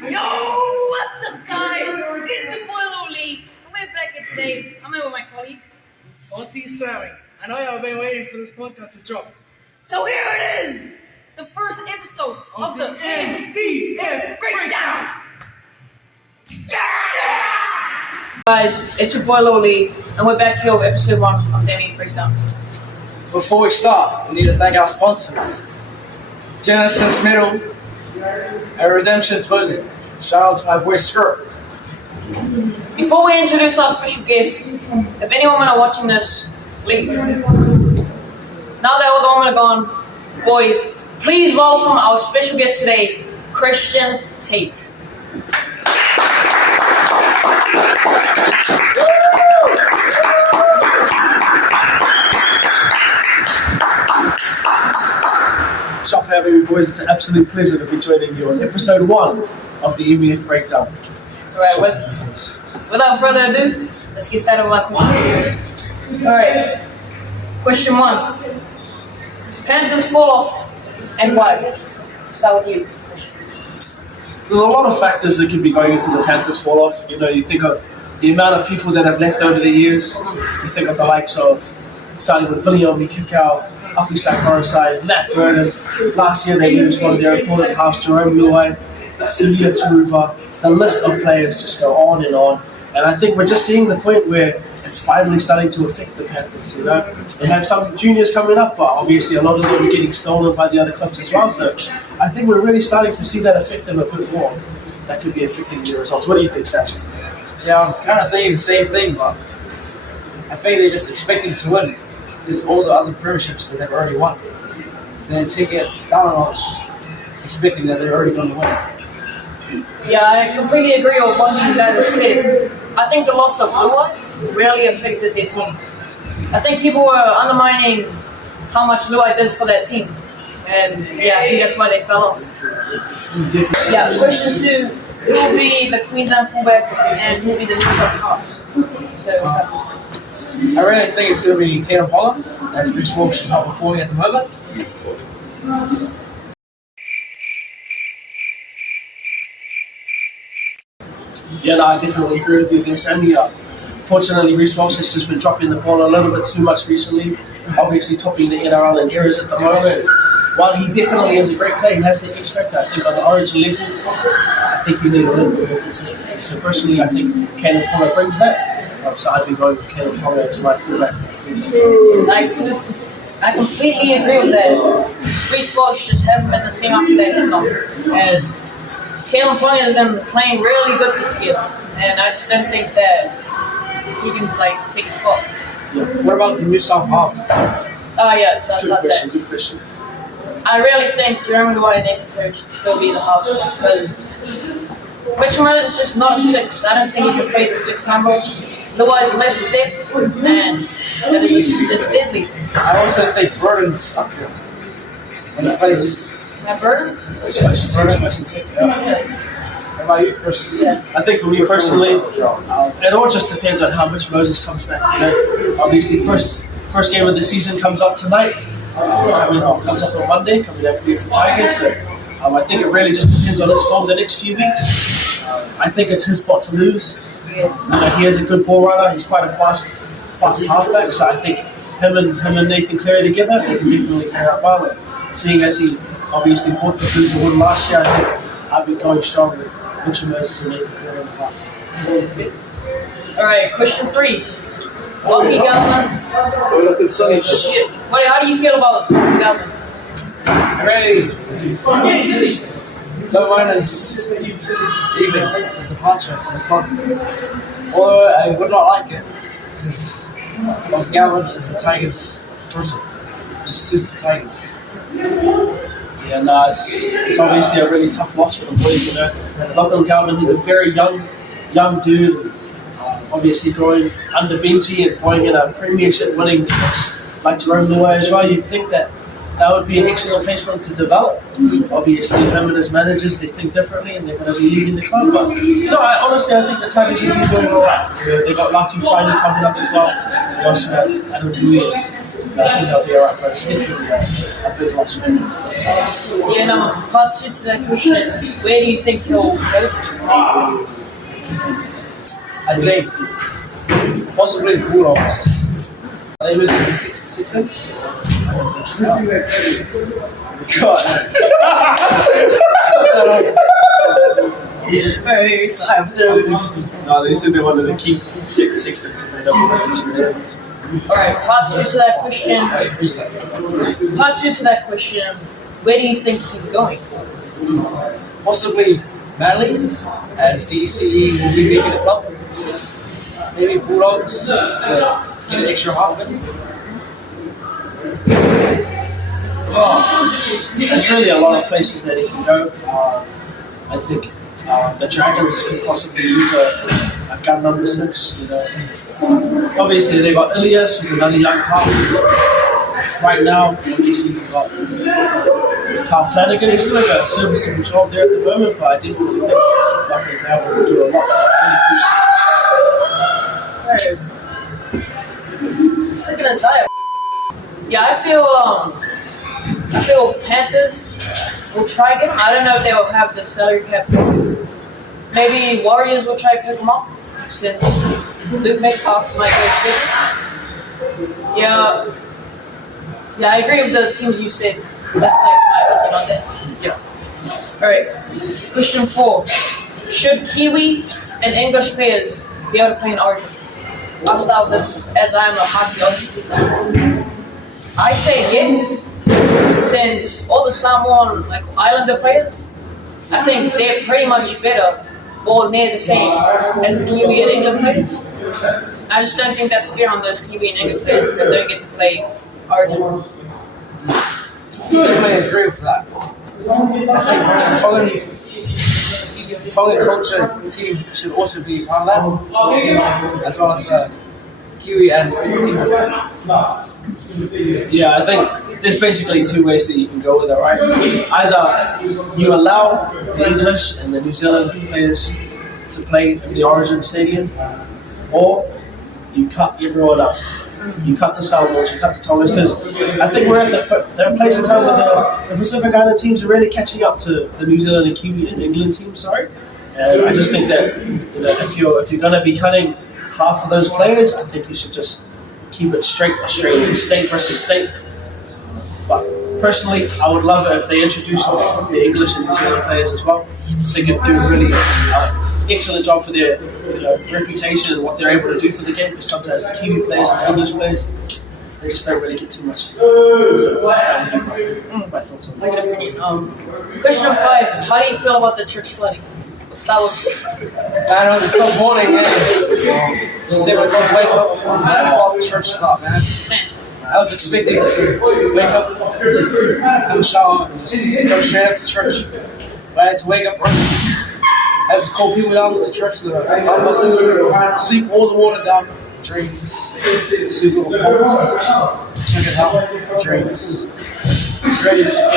Yo, what's up, guys? It's your boy Lil Lee. We're back here today. I'm here with my colleague. Saucy Sammy. I know y'all been waiting for this podcast to drop. So here it is, the first episode of the MVF Breakdown. Guys, it's your boy Lil Lee, and we're back here with episode 1 of the MVF Breakdown. Before we start, we need to thank our sponsors. Genesis Metal and Redemption Clothing. Shout out to my boy Skirt. Before we introduce our special guest, if any women are watching this, leave. Now that all the women are gone, boys, please welcome our special guest today, Christian Tate. Shop for having me, boys. It's an absolute pleasure to be joining you on episode 1 of the MVF Breakdown. Alright, without further ado, let's get started with our questions. Alright, question 1. Panthers fall off and why? Start with you. There's a lot of factors that could be going into the Panthers fall off. You know, you think of the amount of people that have left over the years. You think of the likes of, starting with William Mikikau, Api Sakurasai, Matt Vernon. Last year they used one of their important halves, Jerome Luai, Celia Taruva. The list of players just go on and on. And I think we're just seeing the point where it's finally starting to affect the Panthers, you know. They have some juniors coming up, but obviously a lot of them are getting stolen by the other clubs as well. So I think we're really starting to see that affect them a bit more. That could be affecting their results. What do you think, Sam? Yeah, I'm kind of thinking the same thing, but I think they're just expecting to win. Because all the other premierships that they've already won. So they take it down a notch, expecting that they're already going to win. Yeah, I completely agree with what these guys have said. I think the loss of Luai really affected their team. I think people were undermining how much Luai does for that team. And yeah, I think that's why they fell off. Definitely. Yeah, question 2. Who will be the Queensland fullback and who will be the New South halves? So, I really think it's going to be Caleb Holland, as Reece Walsh is not performing at the moment. Yeah, no, I definitely agree with you there, Sam. Fortunately, Reece Walsh has just been dropping the ball a little bit too much recently. Obviously, topping the NRL in errors at the moment. While he definitely is a great player, he has the X factor. I think on the origin level, I think you need a little bit more consistency. So personally, I think Caleb Holland brings that. So I'd be going with Caleb Holland as my fullback. I completely agree with that. Reece Walsh just hasn't been the same after that hit knock. And Caleb Holland has been playing really good this year. And I just don't think that he can take a spot. Yeah. What about the New South half? Oh yeah, so Good that's question, that. good question. I really think Jerome Luai and Nathan Perch should still be the halves because Mitchell Moses is just not a 6. I don't think he can play the 6 number. Luai's left step and it's deadly. I also think Burton's up here when he plays. Matt Burton? What about you, Chris? Yeah. I think for me personally, it all just depends on how much Moses comes back. You know, obviously first game of the season comes up tonight. Comes up on Monday, coming up against the Tigers. So I think it really just depends on his form the next few weeks. I think it's his spot to lose. You know, he is a good ball runner. He's quite a fast halfback. So I think him and Nathan Cleary together, they can definitely pair up well. Seeing as he obviously bought the Blues award last year, I think I'd be going strong with Mitchell Moses and Nathan Cleary in the past. Alright, question 3. Lockie Galvin. How do you feel about Galvin? Really, no one is even as a puncher for the club. Or I would not like it because Galvin is the Tigers person. Just suits the Tigers. Yeah, no, it's obviously a really tough loss for the boys, you know. Lachlan Galvin, he's a very young dude. Obviously going under Benji and going in a premiership winning 6 like Jerome Luai as well. You'd think that would be an excellent place for him to develop. Obviously, him and his managers, they think differently and they're going to be leading the club. But, you know, I think the Tigers will be doing all right. They got Latu Finey coming up as well. They also have Adam Dewey I think they'll be alright, but it's definitely a big loss for them. Yeah, no, part two to that question is, where do you think he'll go to? I think possibly the Bulldogs. They lose 6-6. God. No, they said they wanted to keep Kick 6 because they don't want to. Alright, part two to that question. Part two to that question, where do you think he's going? Possibly Manly, as the ECE will be making the club. Maybe Bulldogs to get an extra half in. Oh, there's really a lot of places that he can go. I think the Dragons could possibly use a gun number 6. You know, obviously they got Ilias, who's another young half. Right now, obviously you've got Carl Flanagan. He's doing a serviceable job there at the moment, but I definitely think Lachlan Campbell will do a lot to really push. Freaking Isaiah. Yeah, I feel Panthers will try to get him. I don't know if they will have the salary cap for him. Maybe Warriors will try to pick him up since Luke Metcalf might go 6. Yeah, I agree with the teams you said. That's like my opinion on that. Yeah. Alright. Question 4. Should Kiwi and English players be able to play in Origin? I'll start with this as I am a hearty Aussie. I say yes, since all the Samoan Islander players, I think they're pretty much better or near the same as the Kiwi and England players. I just don't think that's fair on those Kiwi and England players that don't get to play Origin. Definitely agree with that. I think the Tongan culture team should also be part of that, as well as Kiwi and England. Yeah, I think there's basically 2 ways that you can go with it, right? Either you allow the English and the New Zealand players to play in the Origin Stadium, or you cut everyone else. You cut the Samoans, you cut the Tongans, because I think we're at the place in time where the Pacific Island teams are really catching up to the New Zealand and Kiwi and England teams, sorry. And I just think that if you're going to be cutting half of those players, I think you should just keep it straight Australian, state versus state. But personally, I would love it if they introduced the English and New Zealand players as well. They could do a really excellent job for their reputation and what they're able to do for the game. Because sometimes the Kiwi players and the English players, they just don't really get too much. So, my thoughts on I that. get opinion. Question 5. How do you feel about the church flooding? That was I know it's so morning, man. 7 o'clock wake up, 9 o'clock church start, man. I was expecting to wake up, have a shower, and just go straight up to church. But I had to wake up early. I had to call people down to the church so I almost sweep all the water down drains, sweep all the pumps, check it out, drains. Ready to spend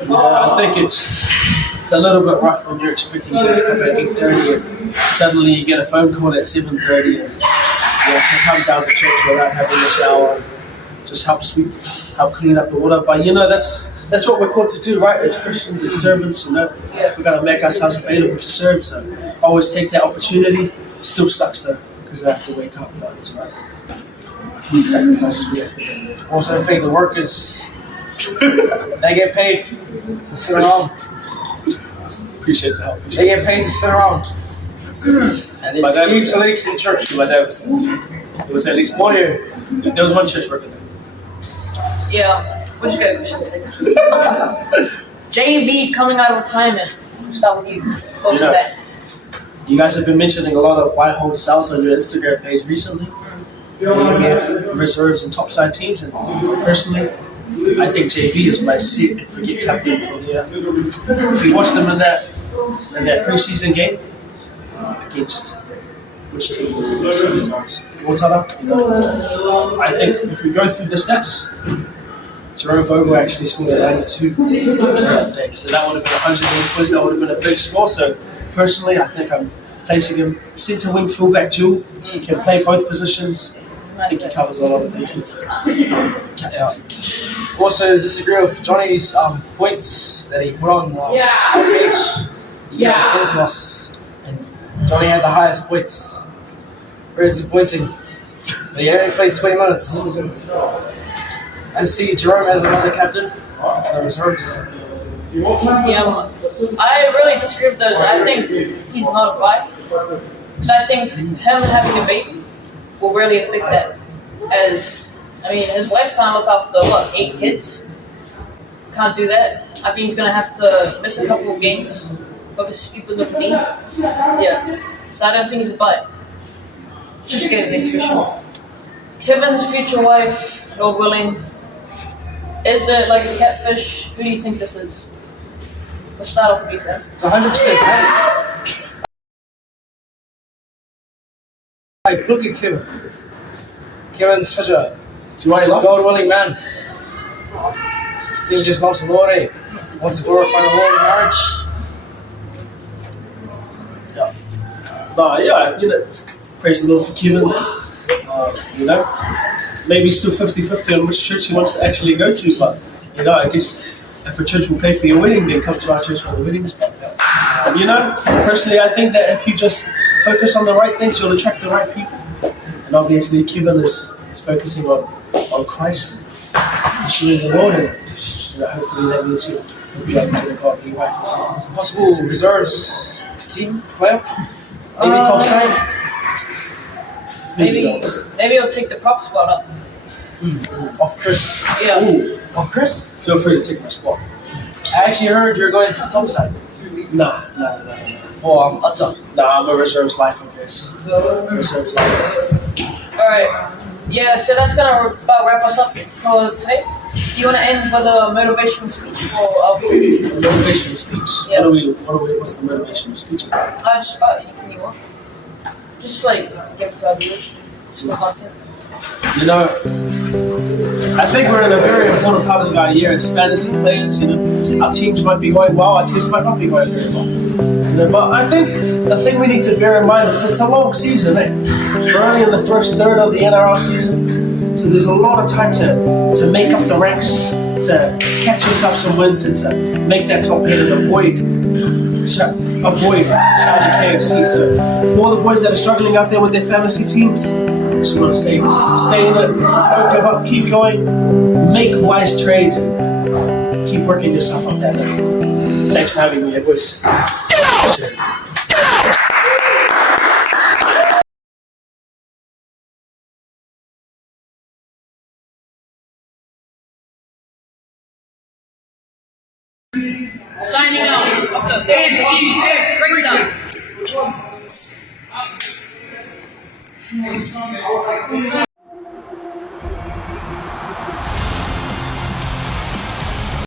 the morning. Yeah, I think it's a little bit rough when you're expecting to wake up at 8:30 and suddenly you get a phone call at 7:30 and you have to come down to church without having a shower and just help clean up the water. But that's what we're called to do, right? As Christians, as servants, we've got to make ourselves available to serve. So always take that opportunity. Still sucks though, because I have to wake up, but it's alright. We sacrifices we have to do. Also, I think the workers, they get paid to sit around. Appreciate the help. They get paid to sit around. And But that- it's leaks in church. My dad was there. It was at least 1 year. There was one church worker there. yeah. We'll just go question 6. JV coming out of retirement. Start with you. Thoughts on that? You guys have been mentioning a lot of white-hold sales on your Instagram page recently. You have reserves and topside teams, and personally, I think JV is my sit and forget captain for the year. If you watch them in that preseason game against which team was it? Waitara, I think if we go through the stats, Jerome Vogel actually scored a 92 that day, so that would have been 180 points. That would have been a big score. So personally, I think I'm placing him centre wing fullback dual. He can play both positions. I think he covers a lot of things. Yeah. Also, disagree with Johnny's points that he put on page. He tried to send to us, and Johnny had the highest points. Very disappointing. But he only played 20 minutes. I see Jerome as another captain for the reserves. Yeah, I really disagree with that. I think he's not a buy. Because I think him having a baby will really affect that. His wife can't look after, 8 kids? Can't do that. I think he's going to have to miss a couple of games of his stupid looking knee. Yeah. So I don't think he's a buy. Just get the next question. Kevin's future wife, Lord willing, is it like a catfish? Who do you think this is? Let's start off with you, Sam. It's 100% Patty. Like, look at Kevin. Kevin's such a God-willing man. I think he just loves the Lord, eh? Wants to glorify the Lord in marriage. Praise the Lord for Kevin. Maybe still 50-50 on which church he wants to actually go to, but I guess if a church will pay for your wedding, then come to our church for the weddings. Personally, I think that if you just focus on the right things, you'll attract the right people. And obviously, Kevin is focusing on Christ, pursuing the Lord, and hopefully that means he'll be able to get a godly wife. Possible reserves team player? Maybe top 5? Maybe he'll take the prop spot up. Off Chris. Yeah. Ooh, off Chris? Feel free to take my spot. I actually heard you're going to the top side. Nah. For Utah. Nah, I'm a reserves life, I guess. Reserves life. Alright. Yeah, so that's gonna about wrap us up for today. Do you want to end with a motivational speech for our viewers? Motivational speech. Yeah. What's the motivational speech about? Just about anything you want. Just give it to our viewers. Just for content. I think we're in a very important part of our year as fantasy players. Our teams might be going well, our teams might not be going very well. But I think the thing we need to bear in mind is it's a long season. We're only in the first third of the NRL season, so there's a lot of time to make up the ranks, to catch yourself some wins, and to make that top 8 and avoid shouting KFC. So for all the boys that are struggling out there with their fantasy teams, I just want to say, stay in it, don't give up, keep going, make wise trades, and keep working yourself up that ladder. Thanks for having me, boys. Signing out of the NES Breakdown.